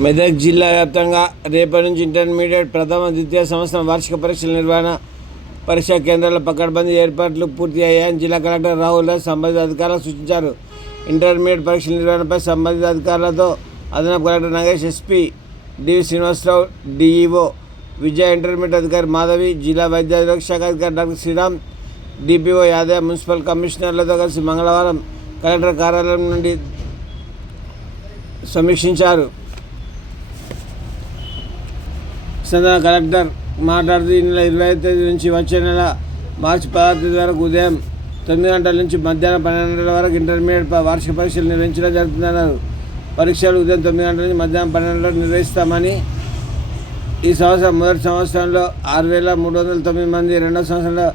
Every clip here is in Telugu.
మెదక్ జిల్లా వ్యాప్తంగా రేపటి నుంచి ఇంటర్మీడియట్ ప్రథమ ద్వితీయ సంవత్సరం వార్షిక పరీక్షల నిర్వహణ పరీక్షా కేంద్రాల పకడ్బందీ ఏర్పాట్లు పూర్తి అయ్యాయని జిల్లా కలెక్టర్ రాహుల్ రాజ్ సంబంధిత అధికారులకు సూచించారు. ఇంటర్మీడియట్ పరీక్షల నిర్వహణపై సంబంధిత అధికారులతో అదనపు collector Nagesh, SP DV Srinivasarao, DEO Vijaya, intermediate అధికారి మాధవి, జిల్లా వైద్య ఆరోగ్య శాఖ అధికారి doctor Sriram, DPO Yadav, municipal కమిషనర్లతో కలిసి మంగళవారం కలెక్టర్ కార్యాలయం నుండి సమీక్షించారు. కలెక్టర్ మాట్లాడుతూ ఈ నెల 25 తేదీ నుంచి వచ్చే నెల మార్చి 16 తేదీ వరకు ఉదయం 9 గంటల నుంచి మధ్యాహ్నం 12 గంటల వరకు ఇంటర్మీడియట్ వార్షిక పరీక్షలు నిర్వహించడం జరుగుతుందన్నారు. పరీక్షలు ఉదయం 9 గంటల నుంచి మధ్యాహ్నం 12 గంటలకు నిర్వహిస్తామని, ఈ సంవత్సరం మొదటి సంవత్సరంలో 6,309 మంది, రెండవ సంవత్సరంలో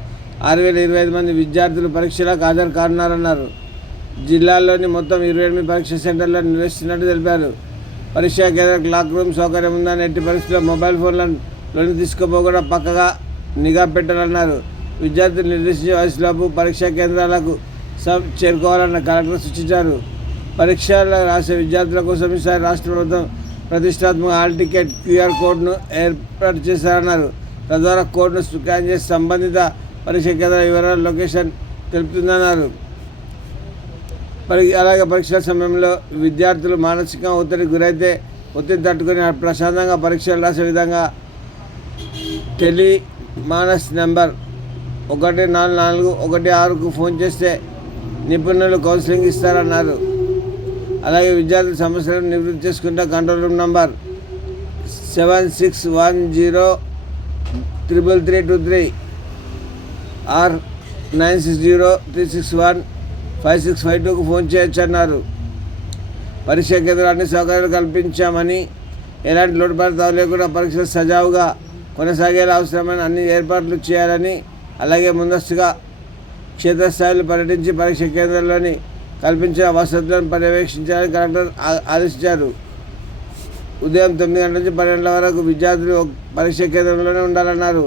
6,025 మంది విద్యార్థులు పరీక్షలకు హాజరు కానున్నారన్నారు. జిల్లాలోని మొత్తం 28 పరీక్షా సెంటర్లను నిర్వహిస్తున్నట్టు తెలిపారు. పరీక్షా కేంద్ర క్లాక్ రూమ్ సౌకర్యం ఉందని, ఎట్టి పరిస్థితుల్లో మొబైల్ ఫోన్లను లోని తీసుకోపోకుండా పక్కగా నిఘా పెట్టాలన్నారు. విద్యార్థులు నిర్దేశించే వయసులోపు పరీక్షా కేంద్రాలకు చేరుకోవాలన్న కలెక్టర్ సూచించారు. పరీక్షలు రాసే విద్యార్థుల కోసం ఈసారి రాష్ట్ర ప్రభుత్వం ప్రతిష్టాత్మక హాల్ టికెట్ QR కోడ్ను ఏర్పాటు చేశారన్నారు. తద్వారా కోడ్ను స్కాన్ చేసి సంబంధిత పరీక్షా కేంద్ర వివరాల లొకేషన్ తెలుపుతుందన్నారు. అలాగే పరీక్షల సమయంలో విద్యార్థులు మానసిక ఒత్తిడికి గురైతే ఒత్తిడి తట్టుకొని ప్రశాంతంగా పరీక్షలు రాసే విధంగా టెలిమానస్ నెంబర్ 14416కు ఫోన్ చేస్తే నిపుణులు కౌన్సిలింగ్ ఇస్తారన్నారు. అలాగే విద్యార్థుల సమస్యలను నివృత్తి చేసుకుంటే కంట్రోల్ రూమ్ నంబర్ 7610333323 ఆర్ 9603615652కు ఫోన్ చేయొచ్చన్నారు. పరీక్షా కేంద్రాలు అన్ని సౌకర్యాలు కల్పించామని, ఎలాంటి లోటుపాట్లు లేకుండా పరీక్షలు సజావుగా కొనసాగేలా అవసరమైన అన్ని ఏర్పాట్లు చేయాలని, అలాగే ముందస్తుగా క్షేత్రస్థాయిలో పర్యటించి పరీక్షా కేంద్రాల్లోని కల్పించిన వసతులను పర్యవేక్షించాలని కలెక్టర్ ఆదేశించారు. ఉదయం 9 గంటల నుంచి 12 గంటల వరకు విద్యార్థులు పరీక్షా కేంద్రంలోనే ఉండాలన్నారు.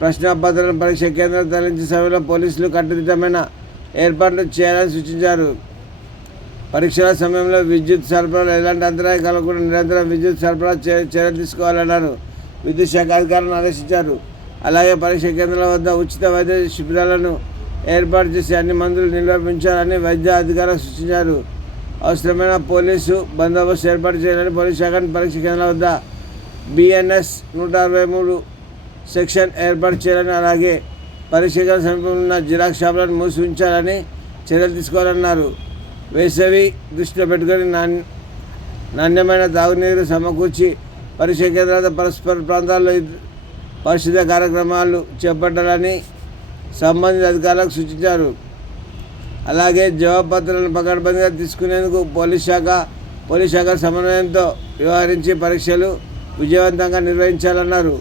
ప్రశ్నాపత్రాలను పరీక్షా కేంద్రాలు తరలించే సమయంలో పోలీసులు కట్టుదిట్టమైన ఏర్పాట్లు చేయాలని సూచించారు. పరీక్షల సమయంలో విద్యుత్ సరఫరాలో ఎలాంటి అంతరాయం కలగకుండా నిరంతరం విద్యుత్ సరఫరా చర్యలు తీసుకోవాలన్నారు. విద్యుత్ శాఖ అధికారులను ఆదేశించారు. అలాగే పరీక్షా కేంద్రాల వద్ద ఉచిత వైద్య శిబిరాలను ఏర్పాటు చేసి అన్ని మందులు నిల్వ ఉంచాలని వైద్య అధికారులకు సూచించారు. అవసరమైన పోలీసు బందోబస్తు ఏర్పాటు చేయాలని పోలీసు శాఖను పరీక్షా కేంద్రాల వద్ద BNS 163 సెక్షన్ ఏర్పాటు చేయాలని, అలాగే పరీక్ష కేంద్ర సమీపంలో ఉన్న జిరాక్స్ షాపులను మూసి ఉంచాలని చర్యలు తీసుకోవాలన్నారు. వేసవి దృష్టిలో పెట్టుకొని నాణ్యమైన తాగునీరు సమకూర్చి పరీక్షా కేంద్రాల పరస్పర ప్రాంతాల్లో పరిశుద్ధ కార్యక్రమాలు చేపట్టాలని సంబంధిత అధికారులకు సూచించారు. అలాగే జవాబుపత్రాలను పకడ్బందీగా తీసుకునేందుకు పోలీస్ శాఖ సమన్వయంతో వ్యవహరించి పరీక్షలు విజయవంతంగా నిర్వహించాలన్నారు.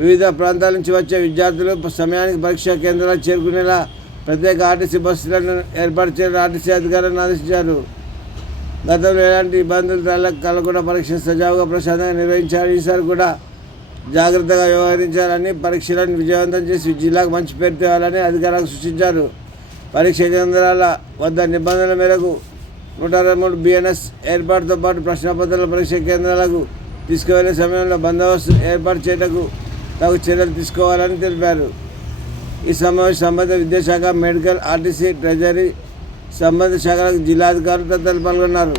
వివిధ ప్రాంతాల నుంచి వచ్చే విద్యార్థులు సమయానికి పరీక్షా కేంద్రాలకు చేరుకునేలా ప్రత్యేక ఆర్టీసీ బస్సులను ఏర్పాటు చేయాలని ఆర్టీసీ అధికారులను ఆదేశించారు. గతంలో ఎలాంటి ఇబ్బందులు కలగకుండా పరీక్షలు సజావుగా ప్రశాంతంగా నిర్వహించాలని, ఈసారి కూడా జాగ్రత్తగా వ్యవహరించాలని, పరీక్షలను విజయవంతం చేసి జిల్లాకు మంచి పేరు తేవాలని అధికారులకు సూచించారు. పరీక్షా కేంద్రాల వద్ద నిబంధనల మేరకు 123 BNS ఏర్పాటుతో పాటు ప్రశ్నపత్రాల పరీక్షా కేంద్రాలకు తీసుకువెళ్లే సమయంలో బందోబస్తు ఏర్పాటు చేయటకు తగు చర్యలు తీసుకోవాలని తెలిపారు. ఈ సమావేశం సంబంధిత విద్యాశాఖ, మెడికల్, ఆర్టీసీ, ట్రెజరీ సంబంధిత శాఖలకు జిల్లా అధికారులు తదితరులు పాల్గొన్నారు.